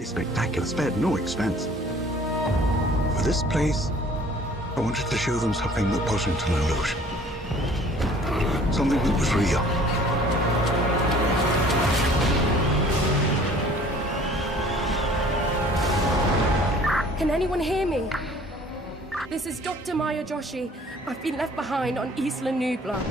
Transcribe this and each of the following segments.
absolutely spectacular, spared no expense. For this place, I wanted to show them something that wasn't an illusion. Something that was real. Can anyone hear me? This is Dr. Maya Joshi. I've been left behind on Isla Nubla.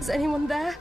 Is anyone there?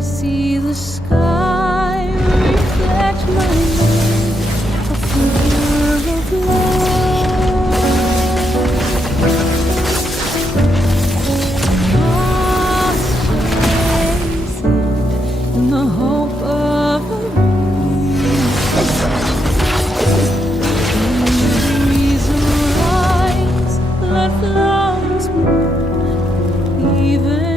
See the sky reflect my name, a figure of love. Lost chasing in the hope of a breeze arise, let flowers bloom, even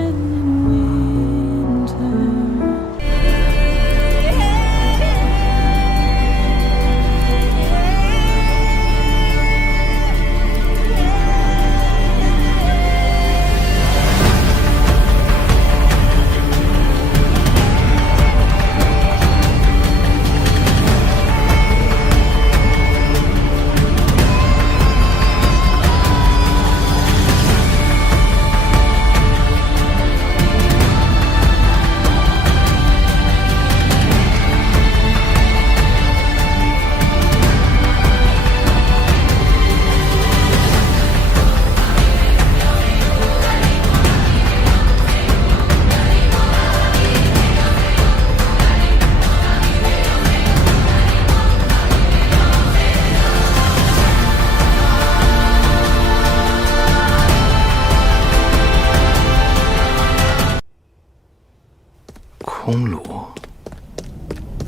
空炉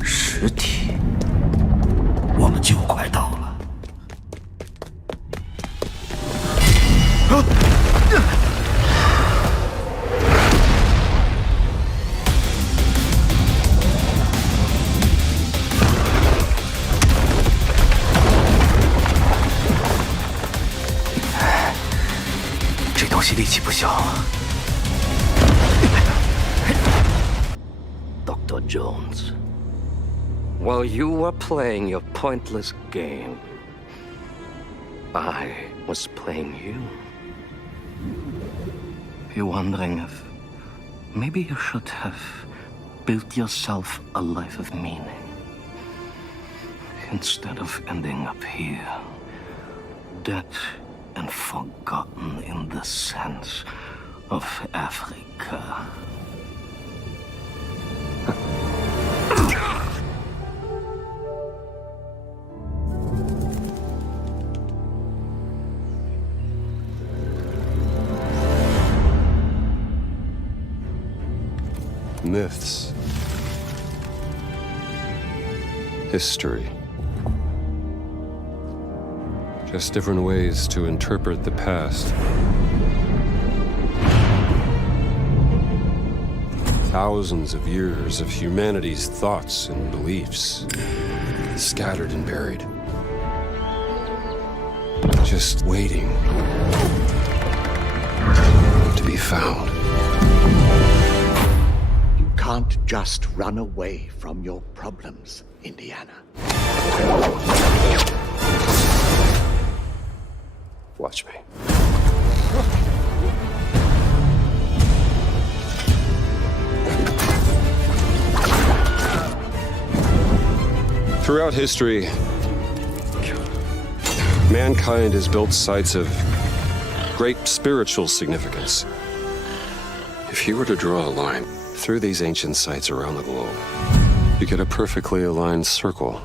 实体，我们就快到了。这东西力气不小。Dr. Jones, while you were playing your pointless game, I was playing you. You're wondering if maybe you should have built yourself a life of meaning instead of ending up here, dead and forgotten in the sense of Africa. Myths. History. Just different ways to interpret the past. thousands of years of humanity's thoughts and beliefs, scattered and buried. Just waiting to be found. You can't just run away from your problems, Indiana. Watch me. Throughout history, mankind has built sites of great spiritual significance. If you were to draw a line through these ancient sites around the globe, you get a perfectly aligned circle.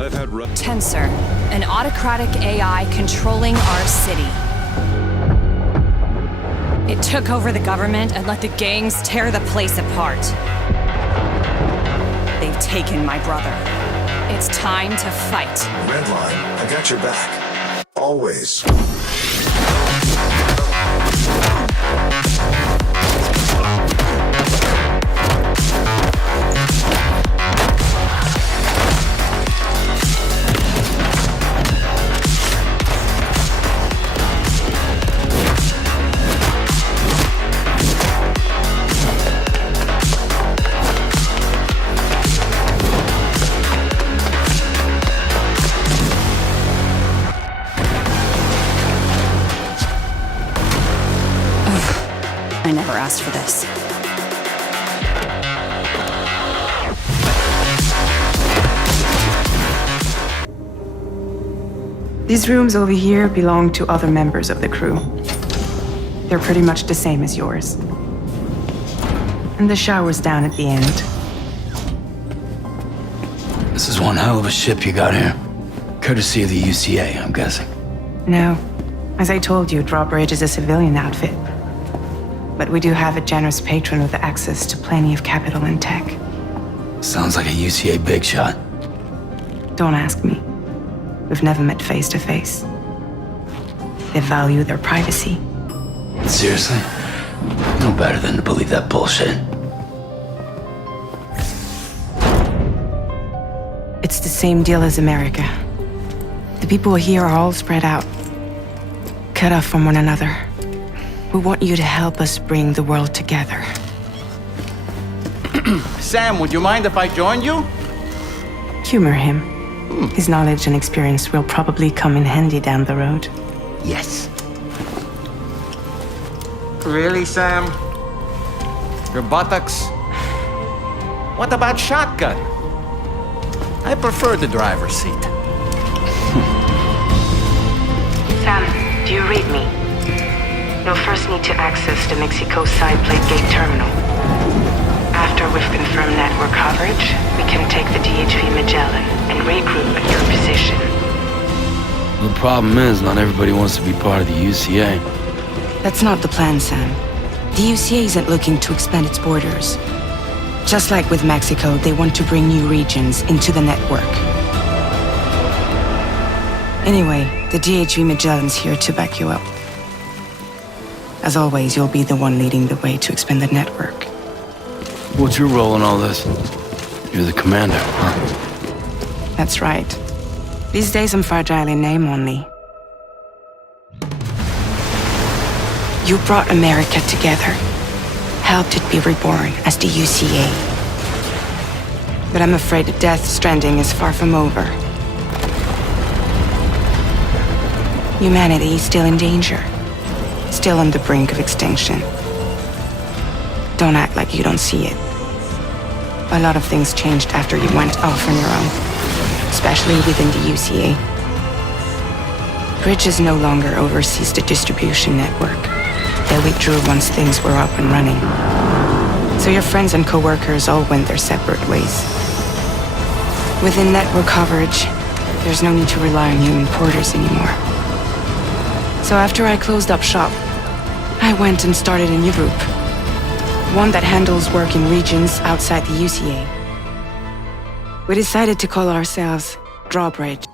I've had Tensor, an autocratic AI controlling our city. It took over the government and let the gangs tear the place apart. They've taken my brother. It's time to fight. Redline, I got your back. Always. I never asked for this. These rooms over here belong to other members of the crew. They're pretty much the same as yours. And the shower's down at the end. This is one hell of a ship you got here. Courtesy of the UCA, I'm guessing. No. As I told you, Drawbridge is a civilian outfit. But we do have a generous patron with access to plenty of capital and tech. Sounds like a UCA big shot. Don't ask me. We've never met face to face. They value their privacy. Seriously? No better than to believe that bullshit. It's the same deal as America. The people here are all spread out, cut off from one another. We want you to help us bring the world together. Sam, would you mind if I joined you? Humor him. His knowledge and experience will probably come in handy down the road. Yes. Really, Sam? Your buttocks? What about shotgun? I prefer the driver's seat. Sam, do you read me? You'll first need to access the Mexico side plate gate terminal. After we've confirmed network coverage, we can take the DHV Magellan and regroup at your position. The problem is, not everybody wants to be part of the UCA. That's not the plan, Sam. The UCA isn't looking to expand its borders. Just like with Mexico, they want to bring new regions into the network. Anyway, the DHV Magellan's here to back you up. As always, you'll be the one leading the way to expand the network. What's your role in all this? You're the commander, huh? That's right. These days I'm fragile in name only. You brought America together, helped it be reborn as the UCA. But I'm afraid Death Stranding is far from over. Humanity is still in danger, still on the brink of extinction. Don't act like you don't see it. A lot of things changed after you went off on your own, especially within the UCA. Bridges no longer oversees the distribution network. They withdrew once things were up and running. So your friends and co-workers all went their separate ways. Within network coverage, there's no need to rely on human porters anymore. So after I closed up shop, I went and started a new group. One that handles work in regions outside the UCA. We decided to call ourselves Drawbridge.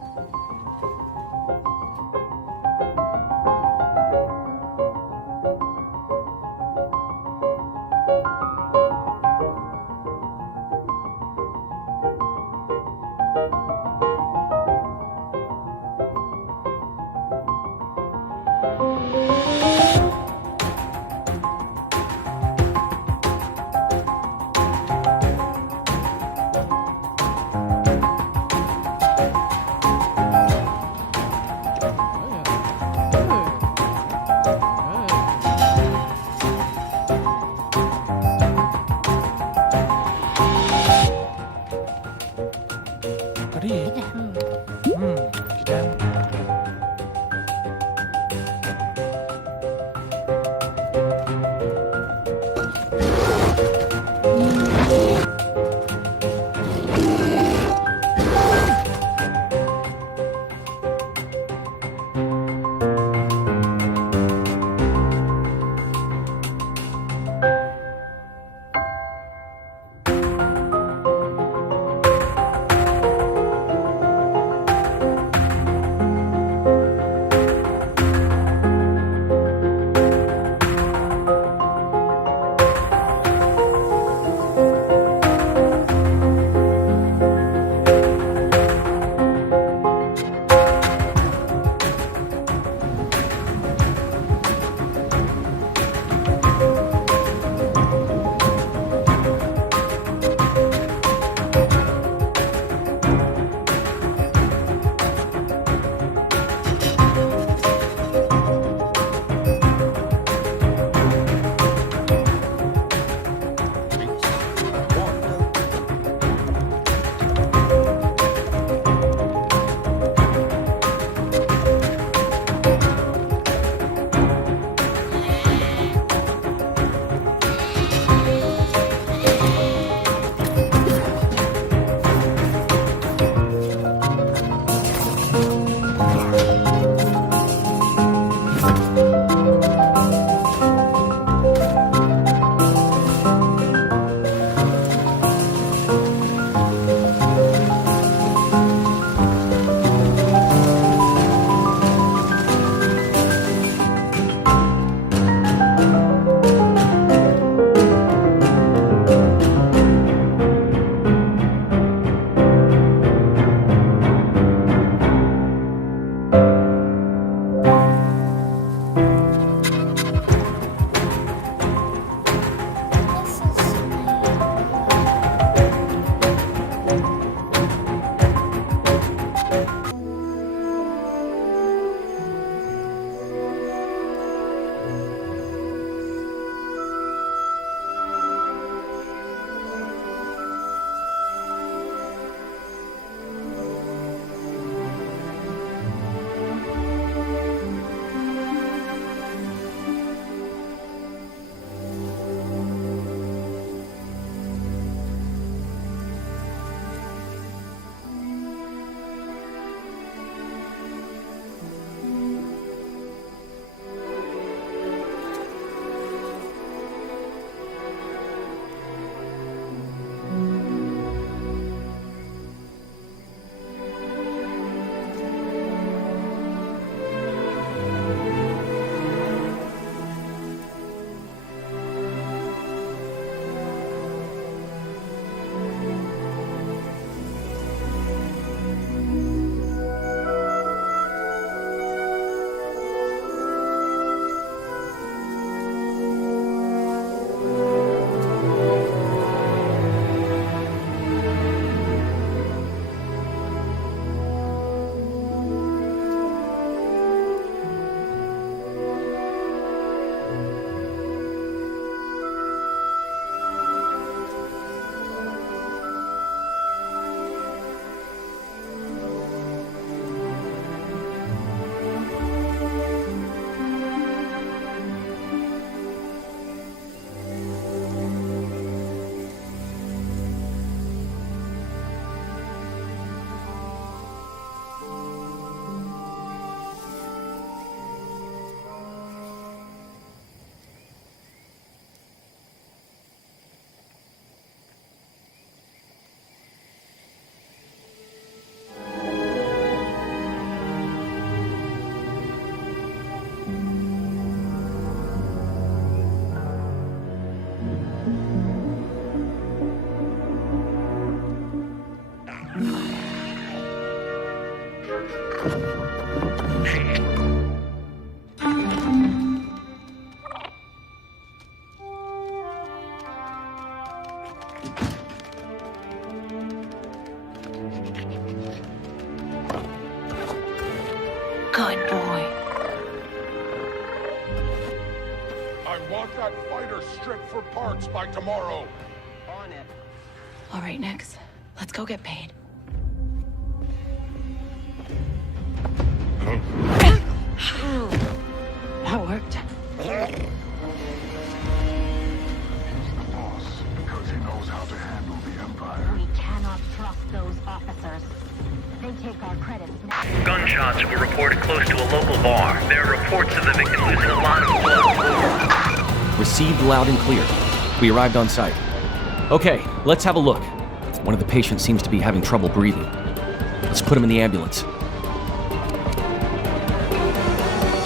Good boy. I want that fighter stripped for parts by tomorrow. On it. All right, Nix. Let's go get paid. That worked. Boss, because he knows how to handle the Empire. We cannot trust those officers. They take our credits now. Gunshots were reported close to a local bar. There are reports of the victim losing a lot of blood. Received loud and clear. We arrived on site. Okay, let's have a look. One of the patients seems to be having trouble breathing. Let's put him in the ambulance.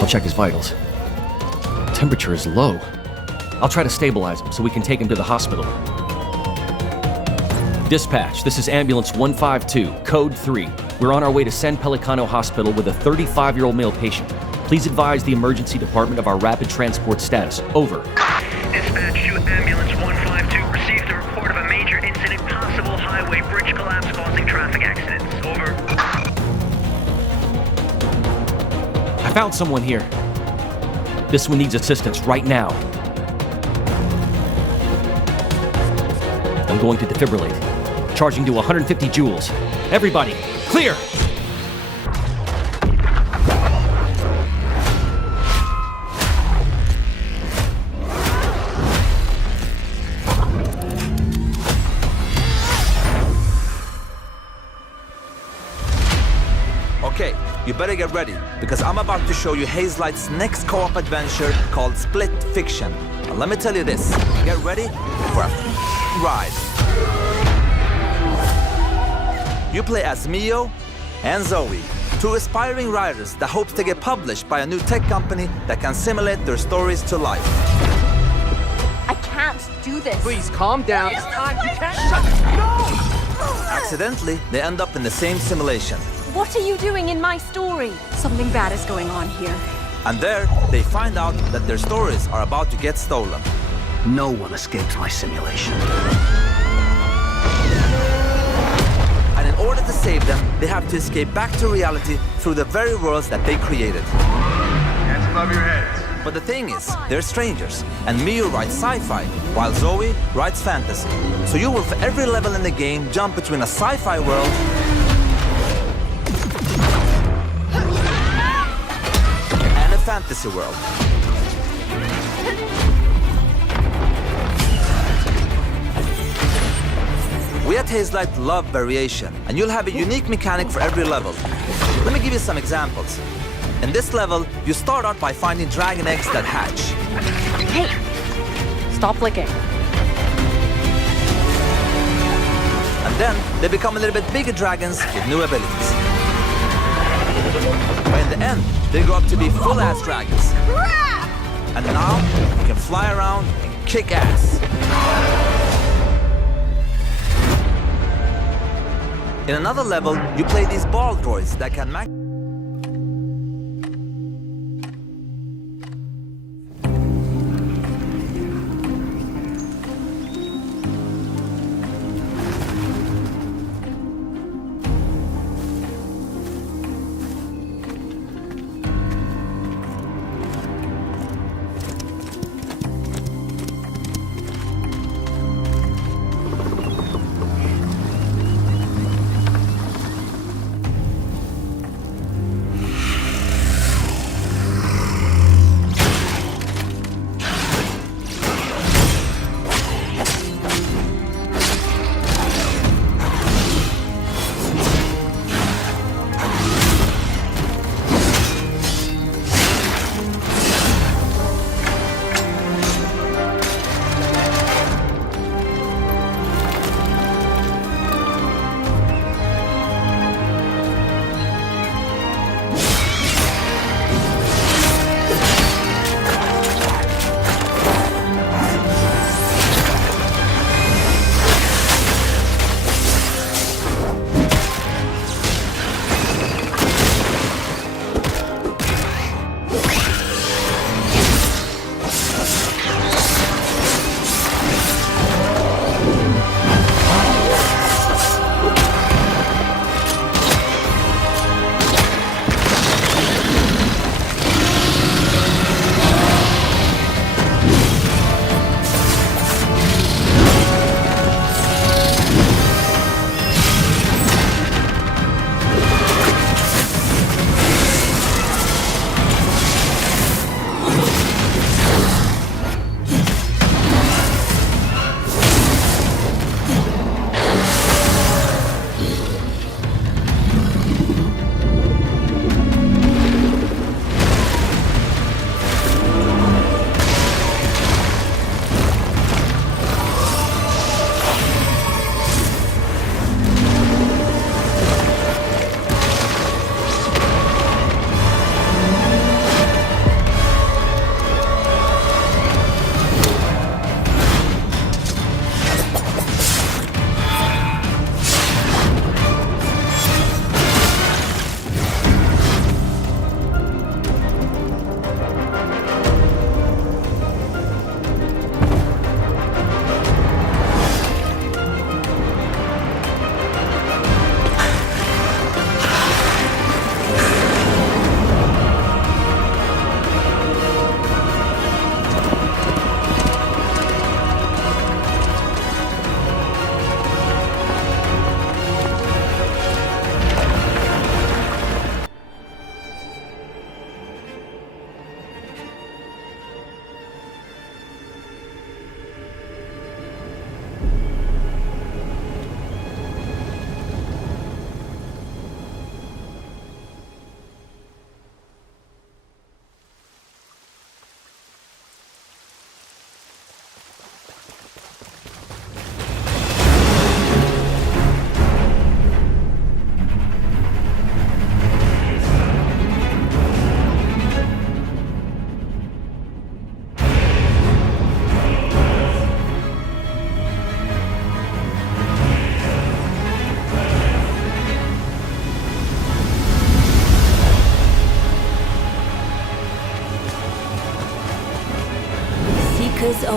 I'll check his vitals. Temperature is low. I'll try to stabilize him so we can take him to the hospital. Dispatch, this is ambulance 152, code 3. We're on our way to San Pelicano Hospital with a 35-year-old male patient. Please advise the emergency department of our rapid transport status. Over. Dispatch to ambulance 152. Received a report of a major incident, possible highway bridge collapse causing traffic accidents. Over. I found someone here. This one needs assistance right now. I'm going to defibrillate. Charging to 150 joules. Everybody, clear! Okay, you better get ready, because I'm about to show you Hazelight's next co-op adventure called Split Fiction. And let me tell you this, get ready for a ride. You play as Mio and Zoe, two aspiring writers that hope to get published by a new tech company that can simulate their stories to life. I can't do this. Please calm down. It's time. You can't shut. No! Accidentally, they end up in the same simulation. What are you doing in my story? Something bad is going on here. And there, they find out that their stories are about to get stolen. No one escapes my simulation. And in order to save them, they have to escape back to reality through the very worlds that they created. Hands above your heads. But the thing is, they're strangers, and Mio writes sci-fi, while Zoe writes fantasy. So you will, for every level in the game, jump between a sci-fi world and a fantasy world. We at Hazelight love variation, and you'll have a unique mechanic for every level. Let me give you some examples. In this level, you start out by finding dragon eggs that hatch. Hey! Stop licking. And then, they become a little bit bigger dragons with new abilities. But in the end, they grow up to be full-ass dragons. And now, you can fly around and kick ass. In another level, you play these ball droids that can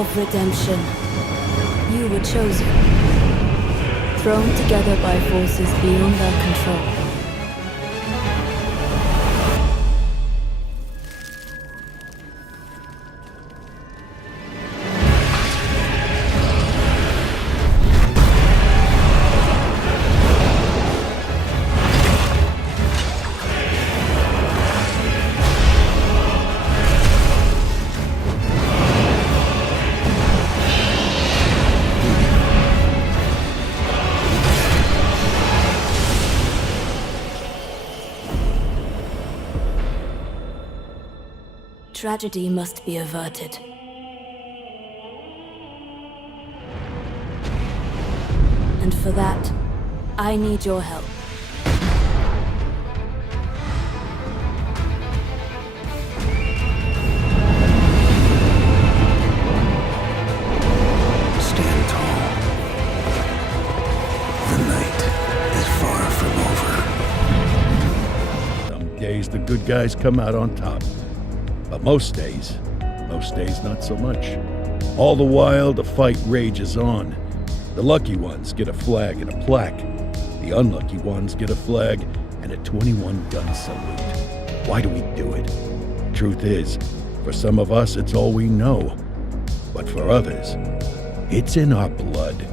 of redemption. You were chosen, thrown together by forces beyond our control. Tragedy must be averted. And for that, I need your help. Stand tall. The night is far from over. Some days the good guys come out on top. But most days not so much. All the while, the fight rages on. The lucky ones get a flag and a plaque. The unlucky ones get a flag and a 21-gun salute. Why do we do it? Truth is, for some of us, it's all we know. But for others, it's in our blood.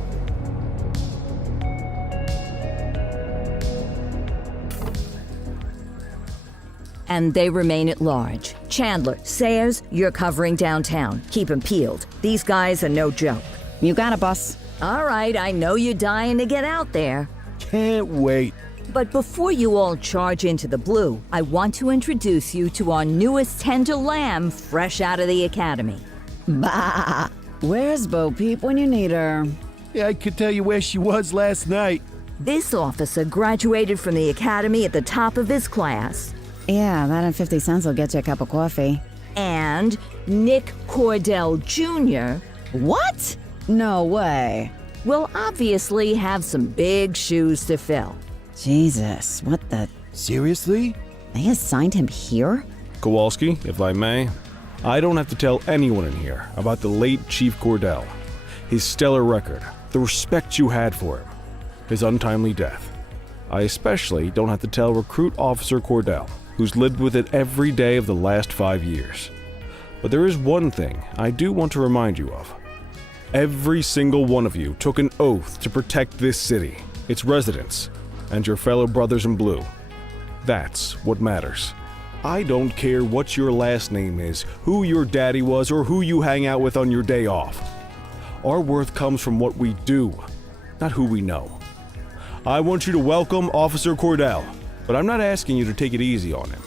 And they remain at large. Chandler, Sayers, you're covering downtown. Keep 'em peeled. These guys are no joke. You got it, boss. All right, I know you're dying to get out there. Can't wait. But before you all charge into the blue, I want to introduce you to our newest tender lamb fresh out of the academy. Bah! Where's Bo Peep when you need her? Yeah, I could tell you where she was last night. This officer graduated from the academy at the top of his class. Yeah, that and 50 cents will get you a cup of coffee. And Nick Cordell Jr. What? No way. Will obviously have some big shoes to fill. Jesus, what the... Seriously? They assigned him here? Kowalski, if I may, I don't have to tell anyone in here about the late Chief Cordell, his stellar record, the respect you had for him, his untimely death. I especially don't have to tell Recruit Officer Cordell, who's lived with it every day of the last 5 years. But there is one thing I do want to remind you of. Every single one of you took an oath to protect this city, its residents, and your fellow brothers in blue. That's what matters. I don't care what your last name is, who your daddy was, or who you hang out with on your day off. Our worth comes from what we do, not who we know. I want you to welcome Officer Cordell, but I'm not asking you to take it easy on him.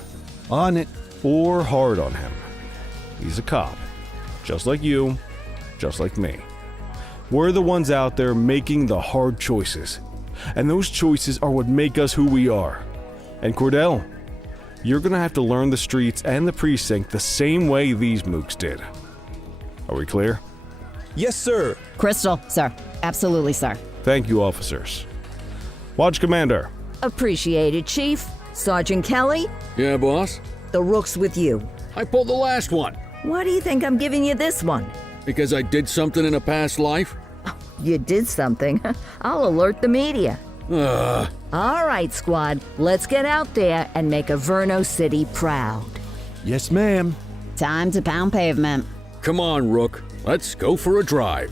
On it. Or hard on him. He's a cop, just like you, just like me. We're the ones out there making the hard choices, and those choices are what make us who we are. And Cordell, you're gonna have to learn the streets and the precinct the same way these mooks did. Are we clear? Yes, sir. Crystal, sir. Absolutely, sir. Thank you, officers. Watch Commander. Appreciated, Chief. Sergeant Kelly? Yeah, boss? The rook's with you. I pulled the last one. Why do you think I'm giving you this one? Because I did something in a past life? You did something. I'll alert the media. All right, squad. Let's get out there and make Averno City proud. Yes, ma'am. Time to pound pavement. Come on, Rook. Let's go for a drive.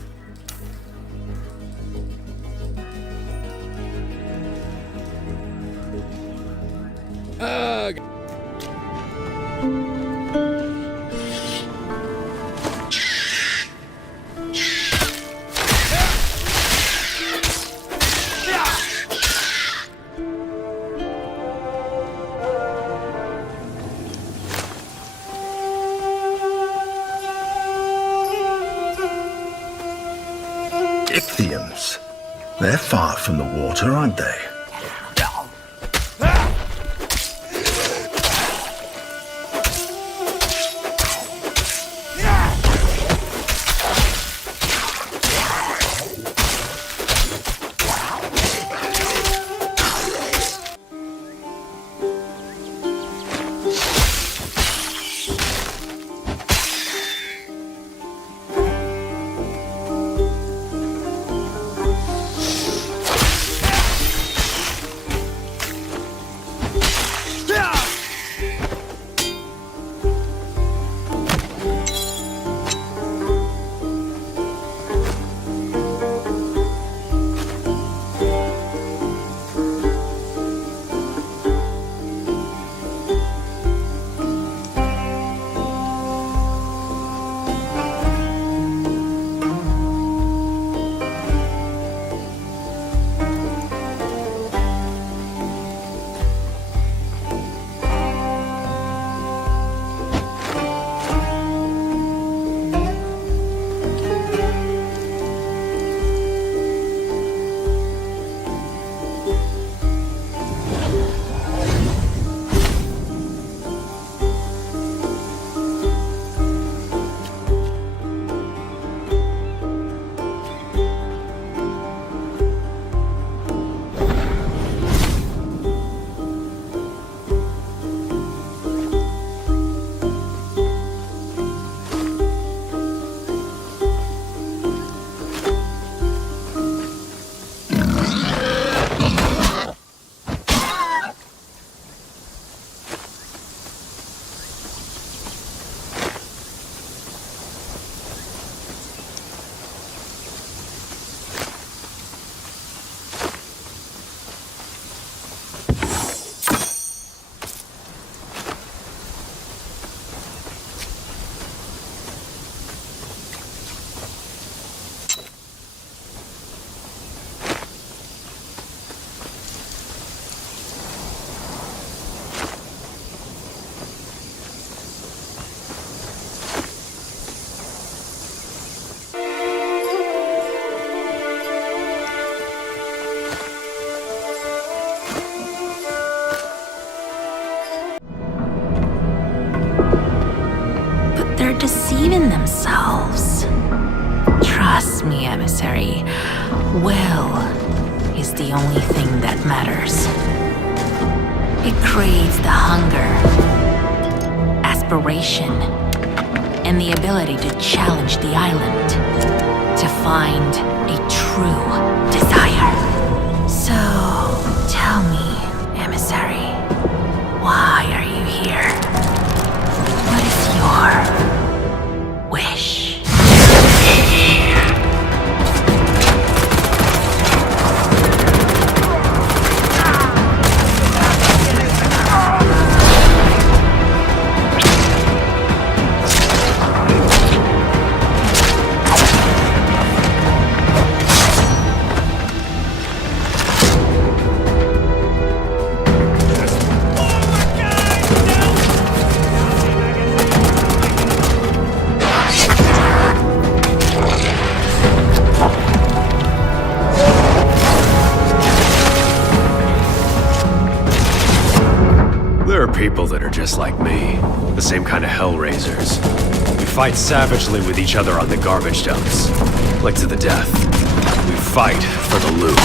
Ichthyans. They're far from the water, aren't they? deceiving themselves. Trust me, emissary. Will is the only thing that matters. It creates the hunger, aspiration, and the ability to challenge the island, to find a true desire. So, tell me, emissary, why are you here? What is your wish? People that are just like me, the same kind of hellraisers. We fight savagely with each other on the garbage dumps, like to the death. We fight for the loot.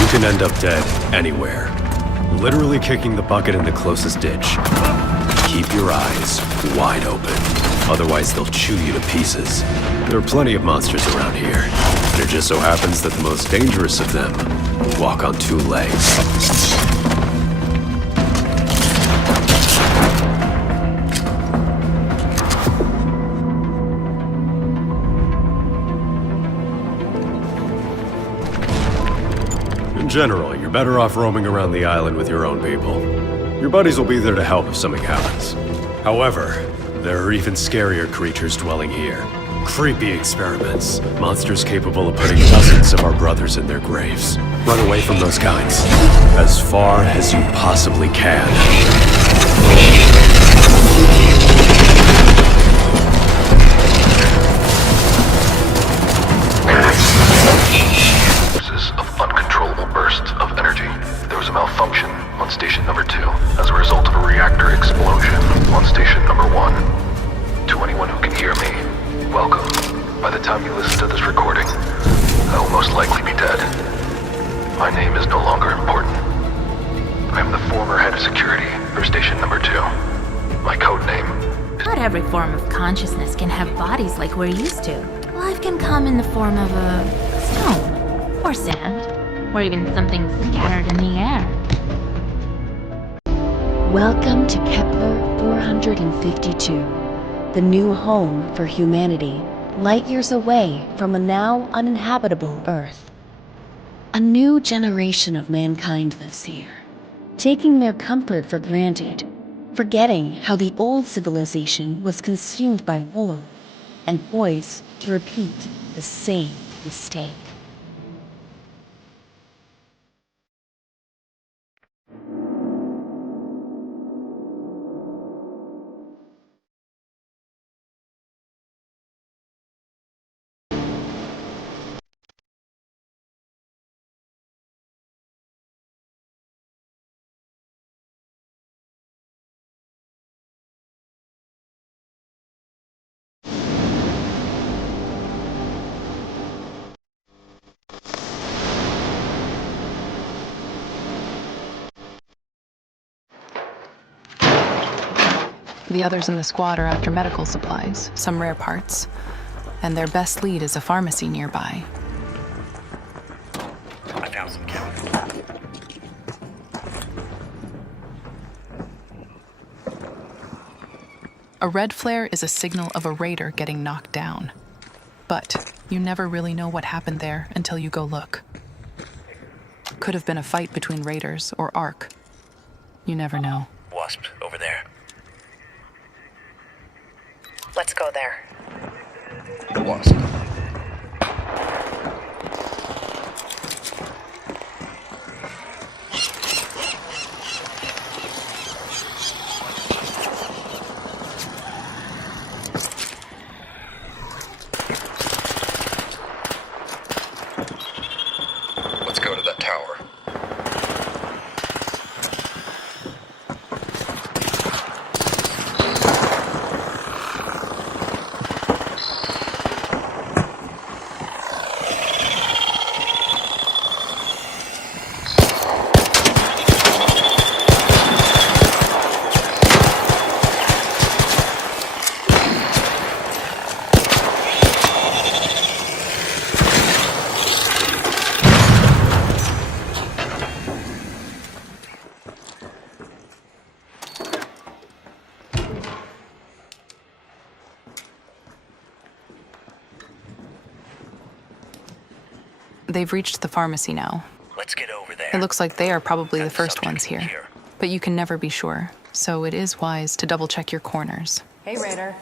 You can end up dead anywhere, literally kicking the bucket in the closest ditch. Keep your eyes wide open, otherwise they'll chew you to pieces. There are plenty of monsters around here, and it just so happens that the most dangerous of them walk on two legs. In general, you're better off roaming around the island with your own people. Your buddies will be there to help if something happens. However, there are even scarier creatures dwelling here. Creepy experiments. Monsters capable of putting dozens of our brothers in their graves. Run away from those kinds. As far as you possibly can. Of uncontrollable bursts of energy. There was a malfunction on station number 2 as a result of a reactor explosion on station number 1. To anyone who can hear me, welcome. By the time you listen to this recording, I will most likely be dead. My name is no longer important. I am the former head of security for station number 2. My code name is... Not every form of consciousness can have bodies like we're used to. Life can come in the form of a stone. Or sand, or even something scattered in the air. Welcome to Kepler 452, the new home for humanity, light years away from a now uninhabitable Earth. A new generation of mankind lives here, taking their comfort for granted, forgetting how the old civilization was consumed by war, and poised to repeat the same mistake. The others in the squad are after medical supplies, some rare parts, and their best lead is a pharmacy nearby. I found some chemicals. A red flare is a signal of a raider getting knocked down. But you never really know what happened there until you go look. Could have been a fight between raiders or ARC. You never know. Wasp, over there. Let's go there. Wasp. Let's go to that tower. They've reached the pharmacy now. Let's get over there. It looks like they are probably the first ones here. But you can never be sure, so it is wise to double-check your corners. Hey, Raider.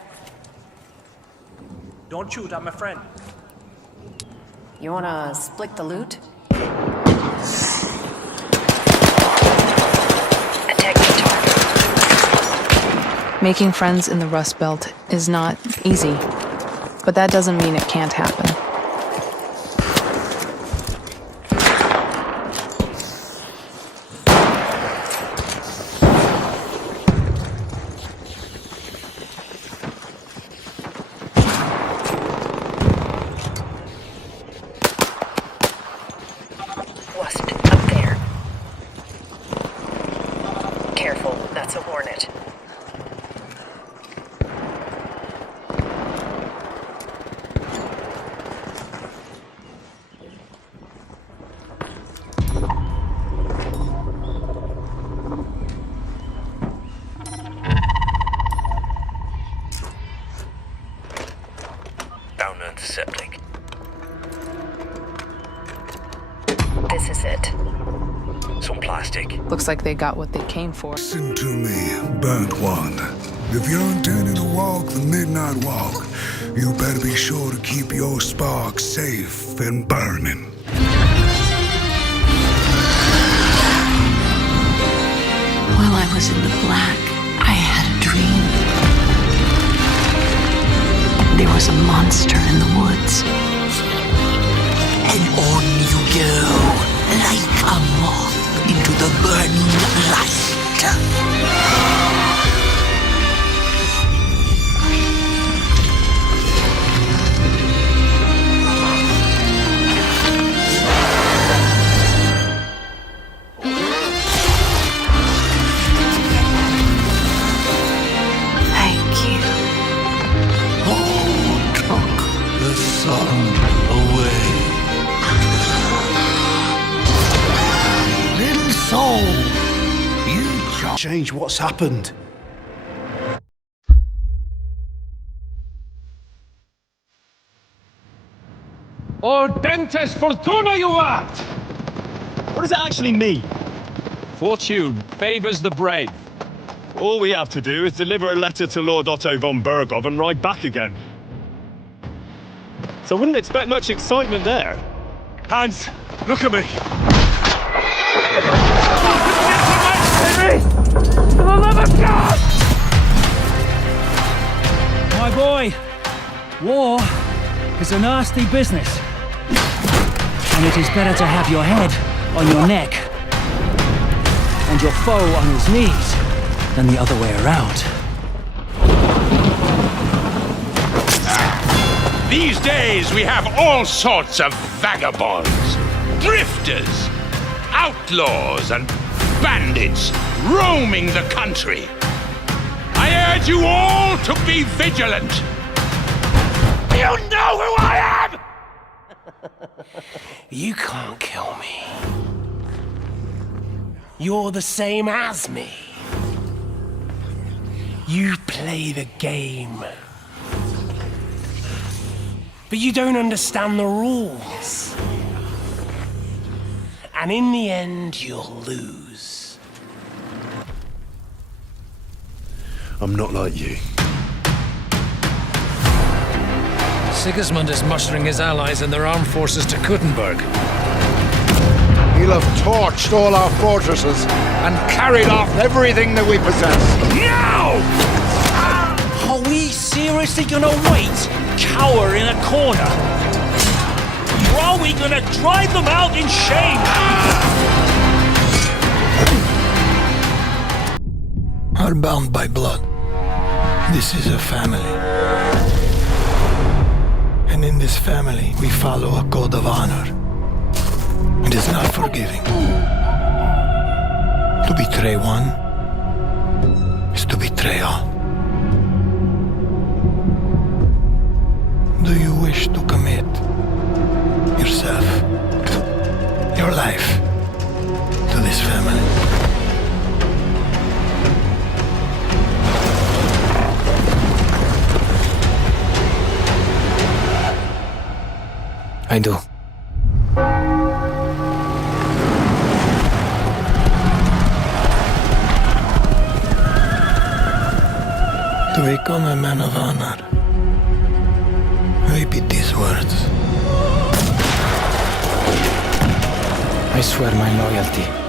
Don't shoot, I'm a friend. You wanna split the loot? Attack the target. Making friends in the Rust Belt is not easy, but that doesn't mean it can't happen. Wasp, up there. Careful, that's a hornet. Bound to septic. This is it. Some plastic. Looks like they got what they came for. Listen to me, burnt one. If you're intending to walk the midnight walk, you better be sure to keep your spark safe and burning. While I was in the black, I had a dream. There was a monster in the woods. And on you go, like a moth into the burning light. Thank you. Who took the sun away? Little soul, you change what's happened. Ordentes fortuna juvat! What does it actually mean? Fortune favors the brave. All we have to do is deliver a letter to Lord Otto von Bergov and ride back again. So I wouldn't expect much excitement there. Hans, look at me. Henry! For the love of God! My boy, war is a nasty business. And it is better to have your head on your neck and your foe on his knees than the other way around. These days we have all sorts of vagabonds, drifters, outlaws, and bandits roaming the country. I urge you all to be vigilant. You know who I am! You can't kill me. You're the same as me. You play the game. But you don't understand the rules. And in the end, you'll lose. I'm not like you. Sigismund is mustering his allies and their armed forces to Kuttenberg. He'll have torched all our fortresses and carried off everything that we possess. Now! Are we seriously gonna wait, cower in a corner? Or are we gonna drive them out in shame? are bound by blood. This is a family. And in this family, we follow a code of honor. It is not forgiving. To betray one is to betray all. Do you wish to commit yourself, your life, to this family? I do. To become a man of honor, repeat these words. I swear my loyalty